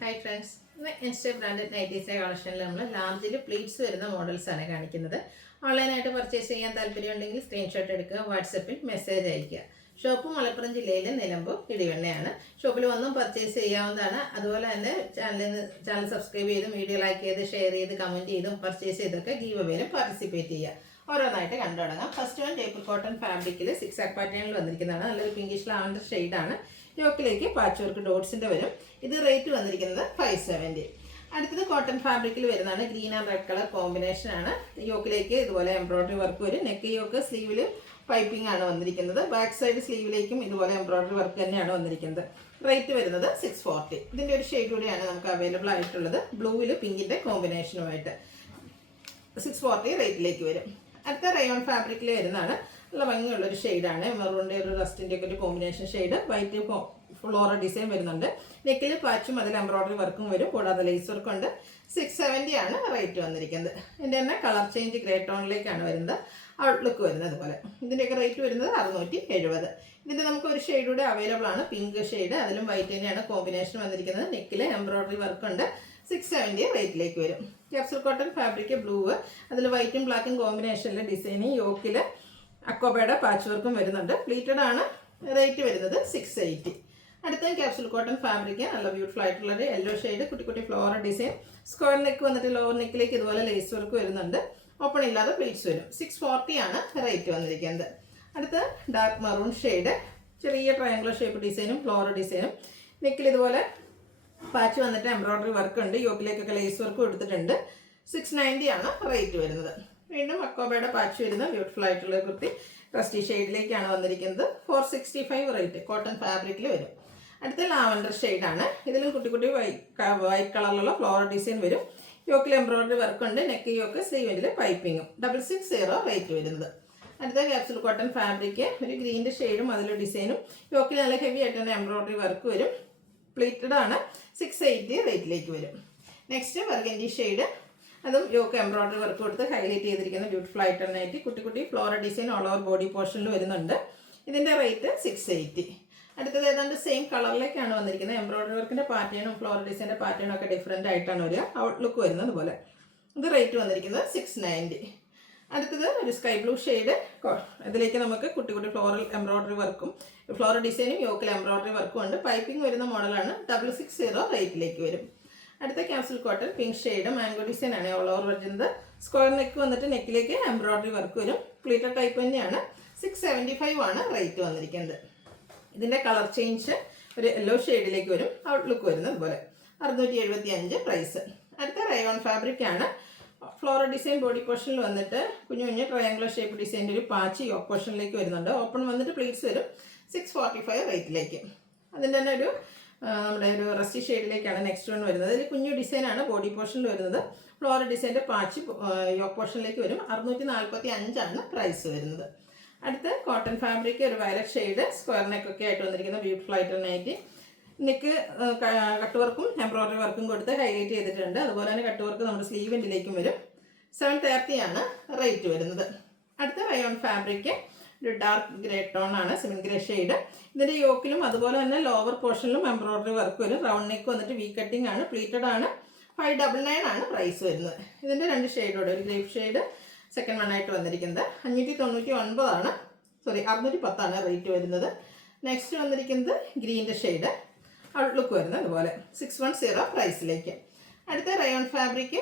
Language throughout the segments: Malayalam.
ഹായ് ഫ്രണ്ട്സ്, ഇന്ന് ഇൻസ്റ്റ ബ്രാൻഡഡ് നൈറ്റീസിൻ്റെ കളക്ഷനിൽ നമ്മൾ ലാർജിൽ പ്ലീറ്റ്സ് വരുന്ന മോഡൽസാണ് കാണിക്കുന്നത്. ഓൺലൈനായിട്ട് പർച്ചേസ് ചെയ്യാൻ താല്പര്യമുണ്ടെങ്കിൽ സ്ക്രീൻഷോട്ട് എടുക്കുക, വാട്സപ്പിൽ മെസ്സേജ് അയയ്ക്കുക. ഷോപ്പ് മലപ്പുറം ജില്ലയിലെ നിലമ്പൂർ ഇടിവണ്ണയാണ്. ഷോപ്പിൽ വന്നും പർച്ചേസ് ചെയ്യാവുന്നതാണ്. അതുപോലെ തന്നെ ചാനൽ സബ്സ്ക്രൈബ് ചെയ്തും വീഡിയോ ലൈക്ക് ചെയ്ത് ഷെയർ ചെയ്ത് കമൻറ്റ് ചെയ്തും പർച്ചേസ് ചെയ്തൊക്കെ ഗീവ് അവേയിലും പാർട്ടിസിപ്പേറ്റ് ചെയ്യുക. ഓരോന്നായിട്ട് കണ്ടു തുടങ്ങാം. ഫസ്റ്റ് വൺ ടേപ്പിൾ കോട്ടൺ ഫാബ്രിക്കിൽ 6 ആക്ക് പാറ്റേണിൽ വന്നിരിക്കുന്നതാണ്. നല്ലൊരു പിങ്കിഷ് ലാവൻഡർ ഷെയ്ഡാണ്. യോക്കിലേക്ക് പാച്ച് വർക്ക് ഡോട്ട്സിൻ്റെ വരും. ഇത് റേറ്റ് വന്നിരിക്കുന്നത് 570. അടുത്തത് കോട്ടൺ ഫാബ്രിക്കിൽ വരുന്നതാണ്. Green and red colour combination ആണ്. യോക്കിലേക്ക് ഇതുപോലെ എംബ്രോയ്ഡറി വർക്ക് വരും. നെക്ക് യോക്ക് സ്ലീവിൽ പൈപ്പിംഗ് ആണ് വന്നിരിക്കുന്നത്. ബാക്ക് സൈഡ് സ്ലീവിലേക്കും ഇതുപോലെ എംബ്രോയ്ഡറി വർക്ക് തന്നെയാണ് വന്നിരിക്കുന്നത്. റേറ്റ് വരുന്നത് 640. ഇതിൻ്റെ ഒരു ഷെയ്ഡ് കൂടിയാണ് നമുക്ക് അവൈലബിൾ ആയിട്ടുള്ളത്. ബ്ലൂവിൽ പിങ്കിൻ്റെ കോമ്പിനേഷനുമായിട്ട് 640 റേറ്റിലേക്ക് വരും. അടുത്ത റയോൺ ഫാബ്രിക്കിൽ വരുന്നതാണ്. നല്ല ഭംഗിയുള്ളൊരു ഷെയ്ഡാണ്. മെറൂണിൻ്റെ ഒരു റസ്റ്റിൻ്റെ ഒക്കെ ഒരു combination shade. White floral design വരുന്നുണ്ട്. നെക്കിൽ പാച്ചും അതിൽ എംബ്രോയ്ഡറി വർക്കും വരും. കൂടാതെ ലേസ് വർക്കും ഉണ്ട്. 670 ആണ് റേറ്റ് വന്നിരിക്കുന്നത്. ഇതിൻ്റെ തന്നെ കളർ ചേഞ്ച് ഗ്രേ ടോണിലേക്കാണ് വരുന്നത്. ഔട്ട്ലുക്ക് വരുന്നത് പോലെ. ഇതിൻ്റെയൊക്കെ റേറ്റ് വരുന്നത് 670. ഇതിൻ്റെ നമുക്ക് ഒരു ഷെയ്ഡ് കൂടെ അവൈലബിൾ ആണ്. പിങ്ക് ഷെയ്ഡ്, അതിലും വൈറ്റ് തന്നെയാണ് കോമ്പിനേഷൻ വന്നിരിക്കുന്നത്. നെക്കിൽ എംബ്രോയ്ഡറി വർക്ക് ഉണ്ട്. 670 റേറ്റിലേക്ക് വരും. ക്യാപ്സൂൾ കോട്ടൺ ഫാബ്രിക് ബ്ലൂ, അതിൽ വൈറ്റും ബ്ലാക്കും കോമ്പിനേഷനിൽ ഡിസൈനിങ് യോക്കിൽ അക്കോബയുടെ പാച്ച് വർക്കും വരുന്നുണ്ട്. പ്ലീറ്റഡ് ആണ്. റേറ്റ് വരുന്നത് 680. അടുത്ത ക്യാപ്സൂൾ കോട്ടൺ ഫാബ്രിക് നല്ല ബ്യൂട്ടിഫുൾ ആയിട്ടുള്ളൊരു യെല്ലോ ഷെയ്ഡ്, കുട്ടി കുട്ടി ഫ്ലോറൽ ഡിസൈൻ, സ്ക്വയർ നെക്ക് വന്നിട്ട് ലോവർ നെക്കിലേക്ക് ഇതുപോലെ ലേസ് വർക്ക് വരുന്നുണ്ട്. ഓപ്പൺ ഇല്ലാതെ പ്ലീറ്റ്സ് വരും. 640 ആണ് റേറ്റ് വന്നിരിക്കുന്നത്. അടുത്ത ഡാർക്ക് മെറൂൺ ഷെയ്ഡ്, ചെറിയ ട്രയാങ്കുലർ ഷേപ്പ് ഡിസൈനും ഫ്ലോറൽ ഡിസൈനും. നെക്കിൽ ഇതുപോലെ പാച്ച് വന്നിട്ട് എംബ്രോയ്ഡറി വർക്ക് ഉണ്ട്. യോക്കിലേക്കൊക്കെ ലേസ് വർക്കും എടുത്തിട്ടുണ്ട്. 690 ആണ് റേറ്റ് വരുന്നത്. വീണ്ടും അക്കോബയുടെ പാച്ച് വരുന്ന ബ്യൂട്ടിഫുൾ ആയിട്ടുള്ള കുർത്തി റസ്റ്റി ഷെയ്ഡിലേക്കാണ് വന്നിരിക്കുന്നത്. 465 റേറ്റ് കോട്ടൺ ഫാബ്രിക്കിൽ വരും. അടുത്ത ലാവൻഡർ ഷെയ്ഡാണ്. ഇതിലും കുട്ടി കുട്ടി വൈറ്റ് കളറിലുള്ള ഫ്ലോറൽ ഡിസൈൻ വരും. യോക്കിൽ എംബ്രോയ്ഡറി വർക്ക് ഉണ്ട്. നെക്ക് യോക്ക് സ്ലീവിൽ പൈപ്പിങ്ങും. 660 റേറ്റ് വരുന്നത്. അടുത്ത ക്യാപ്സൂൾ കോട്ടൺ ഫാബ്രിക് ഒരു ഗ്രീൻ്റെ ഷെയ്ഡും അതിലെ ഡിസൈനും. യോക്കിൽ നല്ല ഹെവി ആയിട്ട് തന്നെ എംബ്രോയ്ഡറി വർക്ക് വരും. പ്ലീറ്റഡ് ആണ്. 680 റേറ്റിലേക്ക് വരും. നെക്സ്റ്റ് ബർഗൻഡി ഷെയ്ഡ്, അതും യോക്ക് എംബ്രോയ്ഡറി വർക്ക് കൊടുത്ത് ഹൈലൈറ്റ് ചെയ്തിരിക്കുന്ന ബ്യൂട്ടിഫുൾ ആയിട്ട് കുട്ടി കുട്ടി floral design all over body പോർഷനിൽ വരുന്നുണ്ട്. ഇതിൻ്റെ റേറ്റ് 680. അടുത്തത് ഏതാണ്ട് സെയിം കളറിലേക്കാണ് വന്നിരിക്കുന്നത്. എംബ്രോയ്ഡറി വർക്കിൻ്റെ പാറ്റേണും ഫ്ലോറൽ ഡിസൈൻ്റെ പാറ്റേണും ഒക്കെ ഡിഫറെൻ്റ് ആയിട്ടാണ് വരിക. ഔട്ട്ലുക്ക് വരുന്നത് പോലെ. ഇത് റേറ്റ് വന്നിരിക്കുന്നത് 690. അടുത്തത് ഒരു സ്കൈ ബ്ലൂ ഷെയ്ഡ്. ഇതിലേക്ക് നമുക്ക് കുട്ടി കുട്ടി ഫ്ലോറൽ എംബ്രോയ്ഡറി വർക്കും ഫ്ലോറൽ ഡിസൈനും യോക്കിൽ എംബ്രോയ്ഡറി വർക്കും ഉണ്ട്. പൈപ്പിംഗ് വരുന്ന മോഡലാണ്. 660 റേറ്റിലേക്ക് വരും. അടുത്ത capsule cotton pink shade mango design ആണ് ഓൾ ഓവർ വരുന്നത്. സ്ക്വയർ നെക്ക് വന്നിട്ട് നെക്കിലേക്ക് എംബ്രോയ്ഡറി വർക്ക് വരും. പ്ലീറ്റഡ് ടൈപ്പ് തന്നെയാണ്. 675 ആണ് റേറ്റ് വന്നിരിക്കുന്നത്. ഇതിൻ്റെ കളർ ചേഞ്ച് ഒരു യെല്ലോ ഷെയ്ഡിലേക്ക് വരും. ഔട്ട്ലുക്ക് വരുന്നത് പോലെ. 675 പ്രൈസ്. അടുത്ത റയോൺ ഫാബ്രിക് ആണ്. ഫ്ലോറൽ ഡിസൈൻ ബോഡി പോർഷനിൽ വന്നിട്ട് കുഞ്ഞു കുഞ്ഞു ട്രയാങ്കുലർ ഷേപ്പ് ഡിസൈൻ്റെ ഒരു പാച്ച് യോക്ക് പോർഷനിലേക്ക് വരുന്നുണ്ട്. ഓപ്പൺ വന്നിട്ട് പ്ലീറ്റ്സ് വരും. 645 റേറ്റിലേക്ക്. അതിൻ്റെ തന്നെ ഒരു നമ്മുടെ ഒരു റസ്റ്റി ഷെയ്ഡിലേക്കാണ് നെക്സ്റ്റ് വൺ വരുന്നത്. ഇതിൽ കുഞ്ഞു ഡിസൈനാണ് ബോഡി പോർഷനിൽ വരുന്നത്. ഫ്ലോറൽ ഡിസൈൻ്റെ പാച്ച് യോക്ക് പോർഷനിലേക്ക് വരും. 645 ആണ് പ്രൈസ് വരുന്നത്. അടുത്ത് കോട്ടൺ ഫാബ്രിക് ഒരു വയലറ്റ് ഷെയ്ഡ്, സ്ക്വയർ നെക്കൊക്കെ ആയിട്ട് വന്നിരിക്കുന്ന ബ്യൂട്ടിഫുൾ ആയിട്ട് നൈറ്റി. നെക്ക് കട്ട് വർക്കും എംബ്രോയ്ഡറി വർക്കും കൊടുത്ത് ഹൈലൈറ്റ് ചെയ്തിട്ടുണ്ട്. അതുപോലെ തന്നെ കട്ട് വർക്ക് നമ്മുടെ സ്ലീവിൻ്റിലേക്കും വരും. 730 ആണ് റേറ്റ് വരുന്നത്. അടുത്ത റയോൺ ഫാബ്രിക് ഒരു ഡാർക്ക് ഗ്രേ ടോൺ ആണ്, സിമൻ ഗ്രേ ഷെയ്ഡ്. ഇതിൻ്റെ യോക്കിലും അതുപോലെ തന്നെ ലോവർ പോർഷനിലും എംബ്രോയ്ഡറി വർക്ക് വരും. റൗണ്ട് നെക്ക് വന്നിട്ട് വി കട്ടിംഗ് ആണ്. പ്ലീറ്റഡ് ആണ്. 599 ആണ് പ്രൈസ് വരുന്നത്. ഇതിൻ്റെ രണ്ട് ഷെയ്ഡോടെ ഒരു ഗ്രേപ്പ് ഷെയ്ഡ് സെക്കൻഡ് വൺ ആയിട്ട് വന്നിരിക്കുന്നത്. 599 ആണ്. 610 ആണ് റേറ്റ് വരുന്നത്. നെക്സ്റ്റ് വന്നിരിക്കുന്നത് ഗ്രീൻ്റെ ഷെയ്ഡ്. ഔട്ട്ലുക്ക് വരുന്നത് അതുപോലെ. 610 പ്രൈസിലേക്ക്. അടുത്ത റയോൺ ഫാബ്രിക്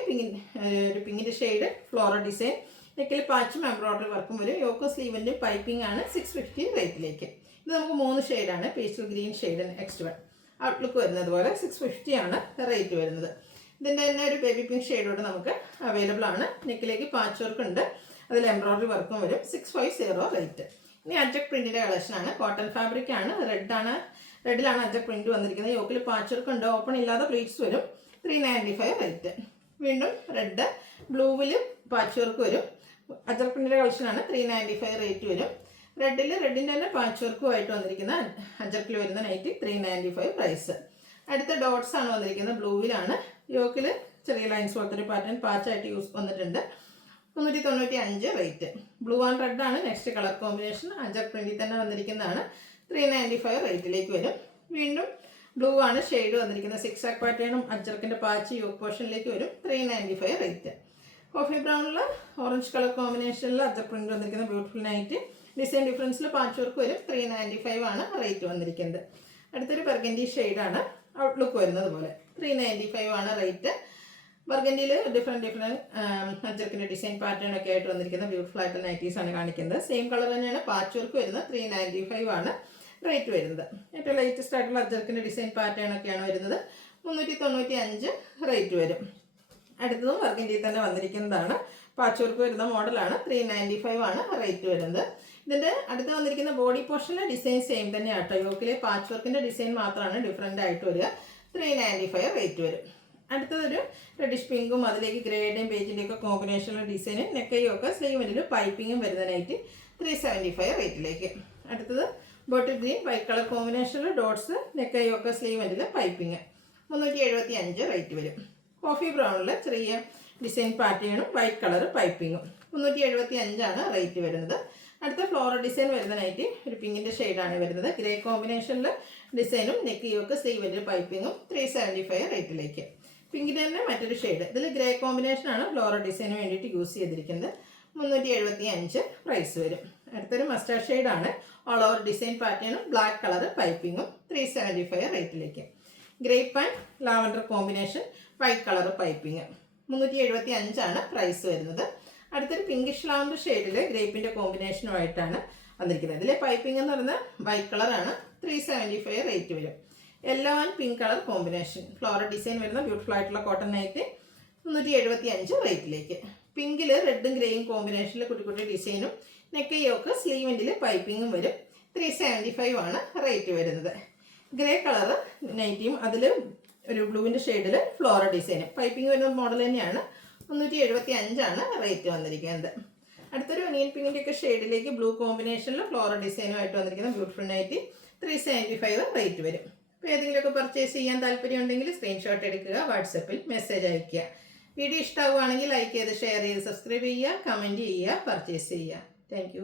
ഒരു പിങ്കിൻ്റെ ഷെയ്ഡ് ഫ്ലോറൽ ഡിസൈൻ. നെക്കിൽ പാച്ചും എംബ്രോയ്ഡറി വർക്കും വരും. യോക്ക് സ്ലീവിൻ്റെ പൈപ്പിംഗ് ആണ്. 650 റേറ്റിലേക്ക്. ഇത് നമുക്ക് 3 ഷെയ്ഡാണ്. Pastel green shade next one. Outlook വരുന്നത് പോലെ. 650 ആണ് റേറ്റ് വരുന്നത്. ഇതിൻ്റെ തന്നെ ഒരു ബേബി പിങ്ക് ഷെയ്ഡോട് നമുക്ക് അവൈലബിൾ ആണ്. നെക്കിലേക്ക് പാച്ച് വർക്ക് ഉണ്ട്. അതിൽ എംബ്രോയ്ഡറി വർക്കും വരും. 650 റേറ്റ്. ഇനി അജക് പ്രിൻറ്റിൻ്റെ കളക്ഷനാണ്. കോട്ടൺ ഫാബ്രിക് ആണ്. റെഡിലാണ് അജക് പ്രിൻറ്റ് വന്നിരിക്കുന്നത്. യോക്കിൽ പാച്ച് വർക്ക് ഉണ്ട്. ഓപ്പൺ ഇല്ലാതെ പ്ലീറ്റ്സ് വരും. 395 റേറ്റ്. വീണ്ടും റെഡ് ബ്ലൂവിൽ പാച്ച് വർക്ക് വരും. അജക് പ്രിൻറ്റിൻ്റെ കളക്ഷനാണ്. 395 റേറ്റ് വരും. റെഡിൻ്റെ തന്നെ പാച്ച് വർക്കുമായിട്ട് വന്നിരിക്കുന്ന അജക്കിൽ വരുന്ന നൈറ്റ് 395 പ്രൈസ്. അടുത്ത ഡോട്ട്സ് ആണ് വന്നിരിക്കുന്നത്. ബ്ലൂവിലാണ്. യോക്കിൽ ചെറിയ ലൈൻസ് പോലത്തെ ഒരു പാറ്റേൺ പാച്ചായിട്ട് വന്നിട്ടുണ്ട്. 395 റേറ്റ്. ബ്ലൂ ആൻഡ് റെഡ് ആണ് നെക്സ്റ്റ് കളർ കോമ്പിനേഷൻ. അജക് പ്രിൻറ്റിൽ തന്നെ വന്നിരിക്കുന്നതാണ്. 395 റേറ്റിലേക്ക് വരും. വീണ്ടും ബ്ലൂ ആണ് ഷെയ്ഡ് വന്നിരിക്കുന്നത്. 6 ആക്ക് പാറ്റേണും അജ്രക്കിൻ്റെ പാച്ച് യോക്ക് പോർഷനിലേക്ക് വരും. 395 റേറ്റ്. കോഫി ബ്രൗണിൽ ഓറഞ്ച് കളർ കോമ്പിനേഷനിൽ അജ്രക് പ്രിന്റ് വന്നിരിക്കുന്ന ബ്യൂട്ടിഫുൾ നൈറ്റ്. ഡിസൈൻ ഡിഫറൻസിൽ പാച്ച് വർക്ക് വരും. 395 ആണ് റേറ്റ് വന്നിരിക്കുന്നത്. അടുത്തൊരു ബർഗൻഡി ഷെയ്ഡാണ്. ഔട്ട്ലുക്ക് വരുന്നത് പോലെ. 395 ആണ് റേറ്റ്. ബർഗൻഡിയിൽ ഡിഫറെൻറ്റ് അജ്രക്കിൻ്റെ ഡിസൈൻ പാറ്റേൺ ഒക്കെ ആയിട്ട് വന്നിരിക്കുന്ന ബ്യൂട്ടിഫുൾ ആയിട്ടുള്ള നൈറ്റീസ് ആണ് കാണിക്കുന്നത്. സെയിം കളർ തന്നെയാണ് പാച്ച് വർക്ക് വരുന്നത്. 395 ആണ് റേറ്റ് വരുന്നത്. ഏറ്റവും ലേറ്റസ്റ്റ് ആയിട്ടുള്ള അജ്രക്കിൻ്റെ ഡിസൈൻ പാറ്റേൺ ഒക്കെയാണ് വരുന്നത്. 395 റേറ്റ് വരും. അടുത്തതും ബർഗൻഡിയിൽ തന്നെ വന്നിരിക്കുന്നതാണ്. പാച്ച് വർക്ക് വരുന്ന മോഡലാണ്. 395 ആണ് റേറ്റ് വരുന്നത്. ഇതിൻ്റെ അടുത്ത് വന്നിരിക്കുന്ന ബോഡി പോർഷനിലെ ഡിസൈൻ സെയിം തന്നെയാണ് കേട്ടോ. യോക്കിലെ പാച്ച് വർക്കിൻ്റെ ഡിസൈൻ മാത്രമാണ് ഡിഫറെൻ്റ് ആയിട്ട് വരിക. 395 റേറ്റ് വരും. അടുത്തതൊരു റെഡിഷ് പിങ്കും അതിലേക്ക് ഗ്രേഡേയും പേജിൻ്റെയും ഒക്കെ കോമ്പിനേഷനുള്ള ഡിസൈന് നെക്കയും ഒക്കെ സ്ലീവിൻ്റെ പൈപ്പിങ്ങും വരുന്നതിനായിട്ട് 375 റേറ്റിലേക്ക്. അടുത്തത് ബോട്ടിൽ ഗ്രീൻ വൈറ്റ് കളർ കോമ്പിനേഷനിൽ ഡോട്ട്സ് നെക്കയും ഒക്കെ സ്ലീവിൻ്റെ പൈപ്പിങ് 375 റേറ്റ് വരും. കോഫി ബ്രൗണിൽ ചെറിയ ഡിസൈൻ പാറ്റേണും വൈറ്റ് കളർ പൈപ്പിങ്ങും 375 ആണ് റേറ്റ് വരുന്നത്. അടുത്ത ഫ്ലോറൽ ഡിസൈൻ വരുന്നതിനായിട്ട് ഒരു പിങ്കിൻ്റെ ഷെയ്ഡാണ് വരുന്നത്. ഗ്രേ കോമ്പിനേഷനിൽ ഡിസൈനും നെക്കിയും ഒക്കെ സ്ലീവിൻ്റെ പൈപ്പിങ്ങും 375 റേറ്റിലേക്ക്. പിങ്കിൻ്റെ തന്നെ മറ്റൊരു ഷെയ്ഡ്. ഇതിൽ ഗ്രേ കോമ്പിനേഷനാണ് ഫ്ലോറൽ ഡിസൈന് വേണ്ടിയിട്ട് യൂസ് ചെയ്തിരിക്കുന്നത്. 375 പ്രൈസ് വരും. അടുത്തൊരു മസ്റ്റാർഡ് ഷെയ്ഡാണ്. ഓൾ ഓവർ ഡിസൈൻ പാറ്റേണും ബ്ലാക്ക് കളർ പൈപ്പിങ്ങും 375 റേറ്റിലേക്ക്. Grape and lavender combination white colour piping 375 ആണ് പ്രൈസ് വരുന്നത്. അടുത്തൊരു പിങ്കിഷ് ലാവൻഡർ ഷെയ്ഡിൽ ഗ്രേപ്പിൻ്റെ കോമ്പിനേഷനുമായിട്ടാണ് വന്നിരിക്കുന്നത്. ഇതിലെ പൈപ്പിംഗ് എന്ന് പറയുന്നത് വൈറ്റ് കളറാണ്. 375 റേറ്റ് വരും. Yellow and pink colour combination floral design വരുന്ന ബ്യൂട്ടിഫുൾ ആയിട്ടുള്ള കോട്ടൺ നൈറ്റ് 375 റേറ്റിലേക്ക്. പിങ്കിൽ റെഡും ഗ്രേയും കോമ്പിനേഷനിൽ കുട്ടി കുട്ടി ഡിസൈനും നെക്കയൊക്കെ സ്ലീവിൻ്റെ പൈപ്പിങ്ങും വരും. 375 ആണ് റേറ്റ് വരുന്നത്. ഗ്രേ കളർ നൈറ്റിയും അതിൽ ഒരു ബ്ലൂവിൻ്റെ ഷെയ്ഡിൽ ഫ്ലോറൽ ഡിസൈനും പൈപ്പിംഗ് വരുന്ന മോഡൽ തന്നെയാണ്. 375 ആണ് റേറ്റ് വന്നിരിക്കുന്നത്. അടുത്തൊരു ഒനിയൻ പിങ്കിൻ്റെ ഒക്കെ ഷെയ്ഡിലേക്ക് ബ്ലൂ കോമ്പിനേഷനിൽ ഫ്ലോറൽ ഡിസൈനുമായിട്ട് വന്നിരിക്കുന്ന ബ്യൂട്ടിഫുൾ നൈറ്റ് 375 റേറ്റ് വരും. അപ്പോൾ ഏതെങ്കിലുമൊക്കെ പർച്ചേസ് ചെയ്യാൻ താല്പര്യമുണ്ടെങ്കിൽ സ്ക്രീൻഷോട്ട് എടുക്കുക, വാട്സപ്പിൽ മെസ്സേജ് അയയ്ക്കുക. വീഡിയോ ഇഷ്ടമാവുകയാണെങ്കിൽ ലൈക്ക് ചെയ്ത് ഷെയർ ചെയ്ത് സബ്സ്ക്രൈബ് ചെയ്യുക, കമൻറ്റ് ചെയ്യുക, പർച്ചേസ് ചെയ്യുക. താങ്ക്